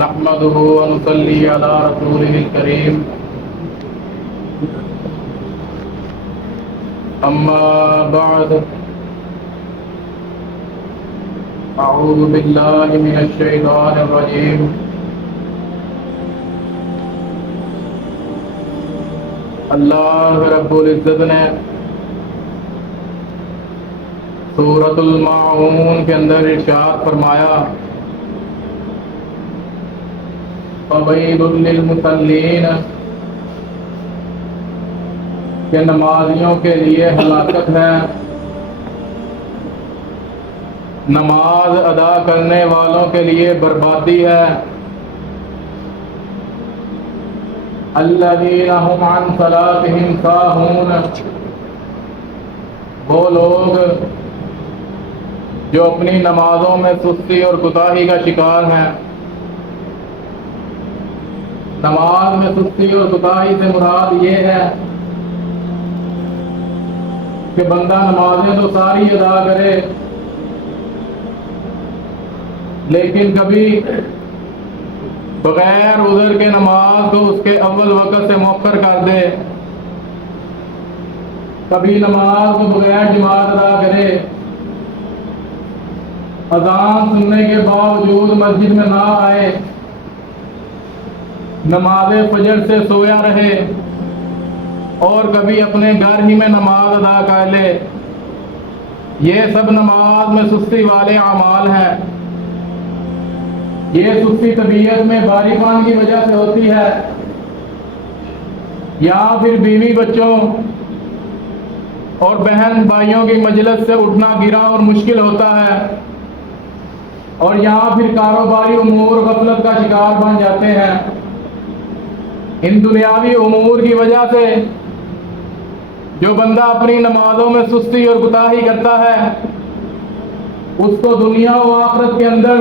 نحمده ونصلي على رسوله الكريم أما بعد أعوذ بالله من الشيطان الرجيم اللہ رب العزت نے سورۃ الماعون کے اندر ارشاد فرمایا فویل للمصلین کہ نمازیوں کے لیے ہلاکت ہے، نماز ادا کرنے والوں کے لیے بربادی ہے۔ الذین هم عن صلاتهم ساہون، وہ لوگ جو اپنی نمازوں میں سستی اور کوتاہی کا شکار ہیں۔ نماز میں سستی اور کوتاہی سے مراد یہ ہے کہ بندہ نمازیں تو ساری ادا کرے لیکن کبھی بغیر عذر کے نماز کو اس کے اول وقت سے مؤخر کر دے، کبھی نماز کو بغیر جماعت ادا کرے، اذان سننے کے باوجود مسجد میں نہ آئے، نماز فجر سے سویا رہے اور کبھی اپنے گھر ہی میں نماز ادا کر لے، یہ سب نماز میں سستی والے اعمال ہیں۔ یہ سستی طبیعت میں باری پان کی وجہ سے ہوتی ہے یا پھر بیوی بچوں اور بہن بھائیوں کی مجلس سے اٹھنا گرا اور مشکل ہوتا ہے، اور یہاں پھر کاروباری امور غفلت کا شکار بن جاتے ہیں۔ ان دنیاوی امور کی وجہ سے جو بندہ اپنی نمازوں میں سستی اور کوتاہی کرتا ہے اس کو دنیا و آخرت کے اندر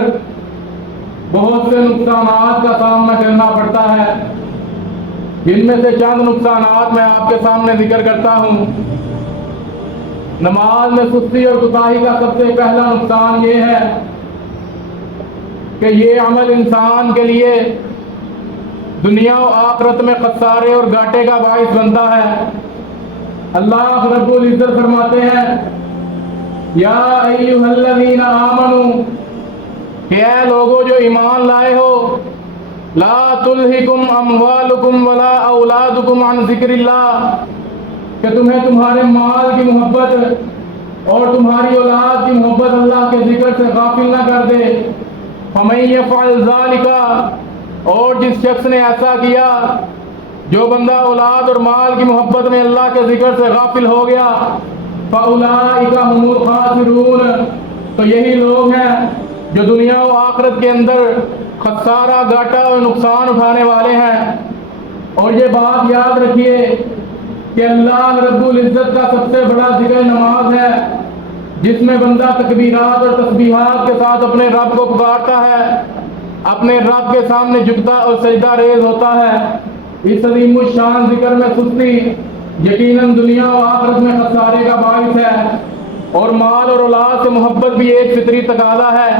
بہت سے نقصانات کا سامنا کرنا پڑتا ہے، جن میں سے چند نقصانات میں آپ کے سامنے ذکر کرتا ہوں۔ نماز میں سستی اور کوتاہی کا سب سے پہلا نقصان یہ ہے کہ یہ عمل انسان کے لیے دنیا و آخرت میں خسارے اور گھاٹے کا باعث بنتا ہے۔ اللہ رب العزت فرماتے ہیں یا ایھا الذین آمنوا، کہ اے لوگوں جو ایمان لائے ہو، لا تلہکم اموالکم ولا اولادکم عن ذکر اللہ، کہ تمہیں تمہارے مال کی محبت اور تمہاری اولاد کی محبت اللہ کے ذکر سے غافل نہ کر دے۔ فمن یفعل ذلک، اور جس شخص نے ایسا کیا، جو بندہ اولاد اور مال کی محبت میں اللہ کے ذکر سے غافل ہو گیا، فاولئک هم الخاسرون، تو یہی لوگ ہیں جو دنیا و آخرت کے اندر خسارہ گھاٹا اور نقصان اٹھانے والے ہیں۔ اور یہ بات یاد رکھیے کہ اللہ رب العزت کا سب سے بڑا ذکر نماز ہے، جس میں بندہ تکبیرات اور تسبیحات کے ساتھ اپنے رب کو پکارتا ہے، اپنے رب کے سامنے جھکتا اور سجدہ ریز ہوتا ہے۔ اس عظیم الشان ذکر میں سستی یقیناً دنیا و آخرت میں خسارے کا باعث ہے، اور مال اور اولاد سے محبت بھی ایک فطری تقاضا ہے،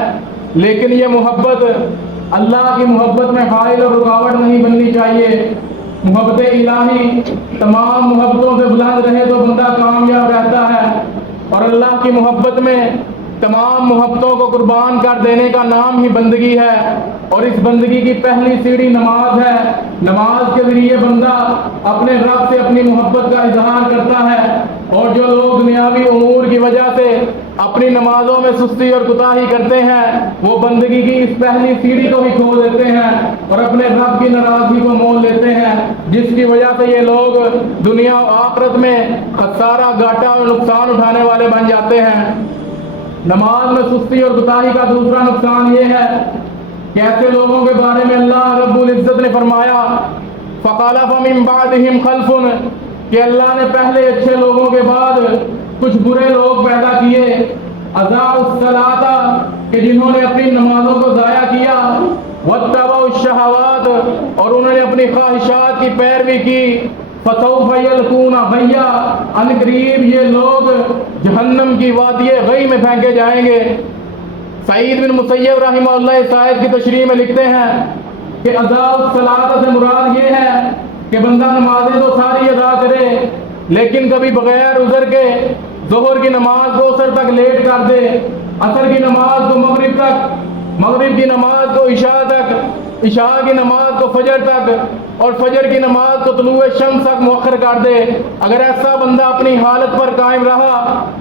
لیکن یہ محبت اللہ کی محبت میں حائل اور رکاوٹ نہیں بننی چاہیے۔ محبت الہی تمام محبتوں سے بلند رہے تو بندہ کامیاب رہتا ہے، اور اللہ کی محبت میں تمام محبتوں کو قربان کر دینے کا نام ہی بندگی ہے، اور اس بندگی کی پہلی سیڑھی نماز ہے۔ نماز کے ذریعے بندہ اپنے رب سے اپنی محبت کا اظہار کرتا ہے، اور جو لوگ دنیاوی امور کی وجہ سے اپنی نمازوں میں سستی اور کوتاہی کرتے ہیں وہ بندگی کی اس پہلی سیڑھی کو ہی کھو دیتے ہیں اور اپنے رب کی ناراضگی کو مول لیتے ہیں، جس کی وجہ سے یہ لوگ دنیا و آخرت میں خسارہ گھاٹا اور نقصان اٹھانے والے بن جاتے ہیں۔ نماز میں سستی اور کوتاہی کا دوسرا نقصان یہ ہے کہ ایسے لوگوں کے بارے میں اللہ رب العزت نے فرمایا فَخَلَفَ مِن بَعْدِهِمْ خَلْفٌ، کہ اللہ نے پہلے اچھے لوگوں کے بعد کچھ برے لوگ پیدا کیے، اضاعوا الصلاۃ، کہ جنہوں نے اپنی نمازوں کو ضائع کیا، واتبعوا الشہوات، اور انہوں نے اپنی خواہشات کی پیروی کی، فسوف یلقون غیا، ان قریب یہ لوگ جہنم کی وادی غی میں پھینکے جائیں گے۔ سعید بن مسیب رحمہ اللہ اس آیت کی تشریح میں لکھتے ہیں کہ اضاء الصلاۃ سے مراد یہ ہے کہ بندہ نمازیں تو ساری ادا کرے لیکن کبھی بغیر عذر کے ظہر کی نماز کو عصر تک لیٹ کر دے، عصر کی نماز کو مغرب تک، مغرب کی نماز کو عشاء تک، عشاء کی نماز کو فجر تک، اور فجر کی نماز کو طلوع شمس تک مؤخر کر دے۔ اگر ایسا بندہ اپنی حالت پر قائم رہا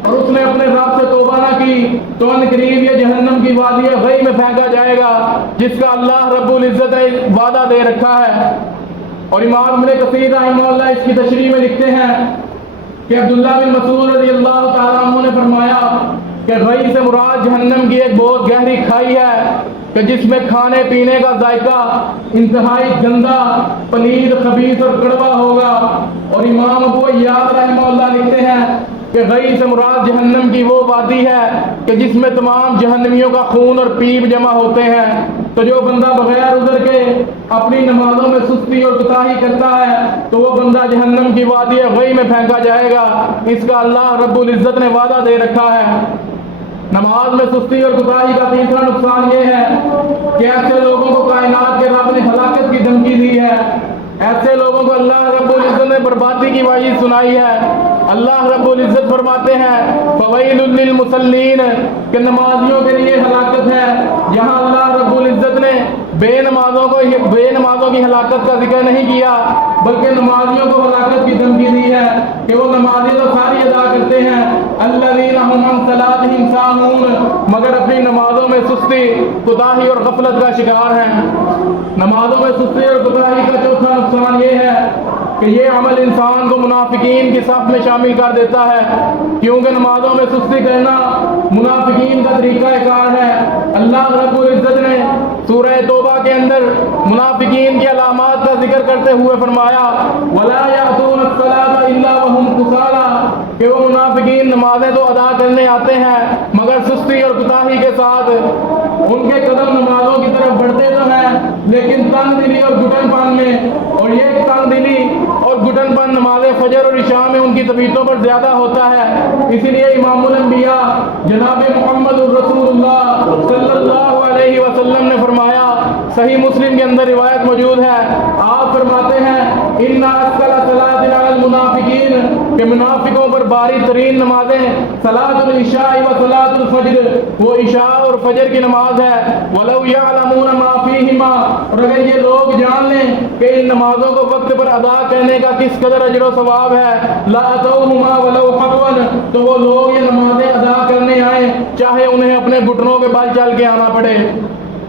اور اس نے اپنے رب سے توبہ نہ کی تو ان قریب یہ جہنم کی وادی غی میں پھینکا جائے گا جس کا اللہ رب العزت نے وعدہ دے رکھا ہے۔ اور امام ابن کثیر رحمہ اللہ اس کی تشریح میں لکھتے ہیں کہ عبداللہ بن مسعود رضی اللہ تعالیٰ عنہ نے فرمایا کہ غی سے مراد جہنم کی ایک بہت گہری کھائی ہے کہ جس میں کھانے پینے کا ذائقہ انتہائی گندا، پلید، خبیث اور کڑوا ہوگا۔ اور امام ابو ایاز رحمہ اللہ لکھتے ہیں کہ غی سے مراد جہنم کی وہ وادی ہے کہ جس میں تمام جہنمیوں کا خون اور پیپ جمع ہوتے ہیں۔ تو جو بندہ بغیر عذر کے اپنی نمازوں میں سستی اور کوتاہی کرتا ہے تو وہ بندہ جہنم کی وادی غی میں پھینکا جائے گا، اس کا اللہ رب العزت نے وعدہ دے رکھا ہے۔ نماز میں سستی اور کوتاہی کا تیسرا نقصان یہ ہے کہ ایسے لوگوں کو کائنات کے رب نے ہلاکت کی دھمکی دی ہے، ایسے لوگوں کو اللہ رب العزت نے بربادی کی وعید سنائی ہے۔ اللہ رب العزت فرماتے ہیں فویل للمصلین کہ نمازیوں کے لیے ہلاکت ہے۔ یہاں اللہ رب العزت نے بے نمازوں کی ہلاکت کا ذکر نہیں کیا بلکہ نمازیوں کو ہلاکت کی دھمکی دی ہے کہ وہ نمازیں تو ساری ادا کرتے ہیں، الذین هم عن صلاتهم ساہون، مگر اپنی نمازوں میں سستی، کوتاہی اور غفلت کا شکار ہیں۔ نمازوں میں سستی اور کوتاہی کا چوتھا نقصان یہ ہے کہ یہ عمل انسان کو منافقین کی صف میں شامل کر دیتا ہے، کیونکہ نمازوں میں سستی کرنا منافقین کا طریقہ کار ہے۔ اللہ رب العزت نے سورہ توبہ کے اندر منافقین کی علامات کا ذکر کرتے ہوئے فرمایا وَلَا يَأْتُونَ الصَّلَاةَ إِلَّا وَهُمْ كُسَالَىٰ کہ وہ منافقین نمازیں تو ادا کرنے آتے ہیں مگر سستی اور کوتاہی کے ساتھ۔ ان کے قدم نمازوں کی طرف بڑھتے تو ہیں لیکن تنگ دلی اور گھٹن پن میں، اور یہ تنگ دلی اور گھٹن پن نماز فجر اور عشاء میں ان کی طبیعتوں پر زیادہ ہوتا ہے۔ اسی لیے امام الانبیاء جناب محمد الرسول اللہ صلی اللہ علیہ وسلم نے فرمایا، صحیح مسلم کے اندر روایت موجود ہے، آپ فرماتے ہیں ان اثقل صلاۃ علی المنافقین کہ منافقوں پر باری ترین نمازیں صلاۃ العشاء و صلاۃ الفجر، وہ عشاء اور فجر کی نماز ہے۔ ولو یعلمون ما فیہما، اور اگر یہ لوگ جان لیں کہ ان نمازوں کو وقت پر ادا کرنے کا کس قدر اجر و ثواب ہے، لا اتوہما ولو حقوا، تو وہ لوگ یہ نمازیں ادا کرنے آئیں چاہے انہیں اپنے گھٹنوں کے بل چل کے آنا پڑے۔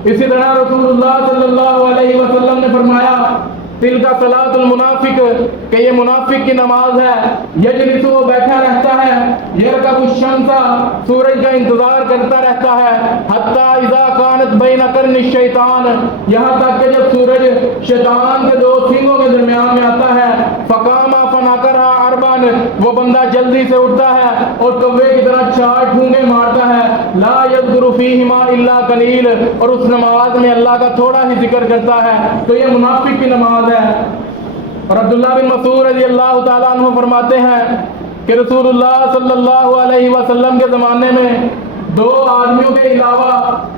اسی طرح رسول اللہ صلی اللہ علیہ وسلم نے فرمایا تلک صلاۃ المنافق کہ یہ منافق کی نماز ہے، یجلس وہ بیٹھا رہتا ہے، یرکب الشمس سورج کا انتظار کرتا رہتا ہے، حتی اذا کانت بین قرن الشیطان یہاں تک کہ جب سورج شیطان کے دو سینگوں کے درمیان میں آتا ہے، فقام فناکرھا اربعا وہ بندہ جلدی سے اٹھتا ہے اور کوے کی طرح 4 ٹھونگے مارتا ہے، لا یذکر فیہما الا قلیل اور اس نماز میں اللہ کا تھوڑا ہی ذکر کرتا ہے، تو یہ منافق کی نماز ہے۔ اور عبداللہ بن مسعود رضی اللہ تعالیٰ عنہ فرماتے ہیں کہ رسول اللہ صلی اللہ علیہ وسلم کے زمانے میں 2 آدمیوں کے علاوہ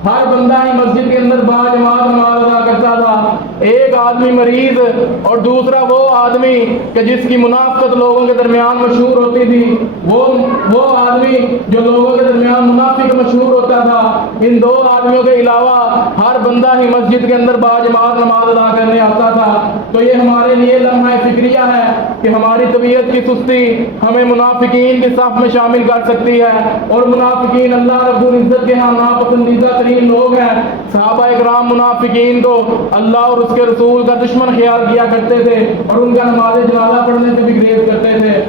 ہر بندہ ہی مسجد کے اندر باجماعت نماز ادا کرتا تھا، ایک آدمی مریض اور دوسرا وہ آدمی کہ جس کی منافقت لوگوں کے درمیان مشہور ہوتی تھی، وہ آدمی جو لوگوں کے درمیان منافق مشہور ہوتا تھا۔ ان 2 آدمیوں کے علاوہ ہر بندہ ہی مسجد کے اندر باجماعت نماز ادا کرنے آتا تھا۔ تو یہ ہمارے لیے لمحہ فکریہ ہے کہ ہماری طبیعت کی سستی ہمیں منافقین کی صف میں شامل کر سکتی ہے، اور منافقین اللہ رب العزت کے ہاں ناپسندیدہ ترین لوگ ہیں۔ صحابہ اکرام منافقین کو اللہ اور اس کے رسول کا دشمن خیال کیا کرتے تھے اور ان کا نماز جنازہ پڑھنے سے بھی گریز کرتے تھے۔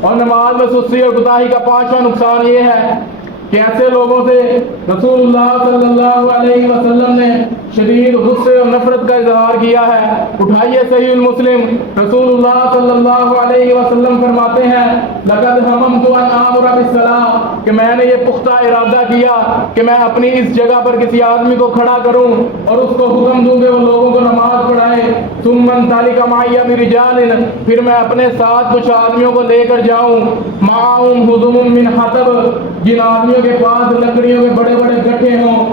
اور نماز میں سستی اور کوتاہی کا 5واں نقصان یہ ہے کہ ایسے لوگوں سے رسول اللہ صلی اللہ علیہ وسلم نے شدید غصے اور نفرت کا اظہار کیا ہے۔ اٹھائیے صحیح المسلم، رسول اللہ صلی اللہ علیہ وسلم فرماتے ہیں لقد حممت ان آمر بالصلاۃ کہ میں نے یہ پختہ ارادہ کیا کہ میں اپنی اس جگہ پر کسی آدمی کو کھڑا کروں اور اس کو حکم دوں کہ وہ لوگوں کو نماز پڑھائے، ثم انطلق معی برجال پھر میں اپنے ساتھ کچھ آدمیوں کو لے کر جاؤں، معهم حزم من حطب جن آدمیوں کے پاس لکڑیوں کے بڑے بڑے گٹھے ہوں،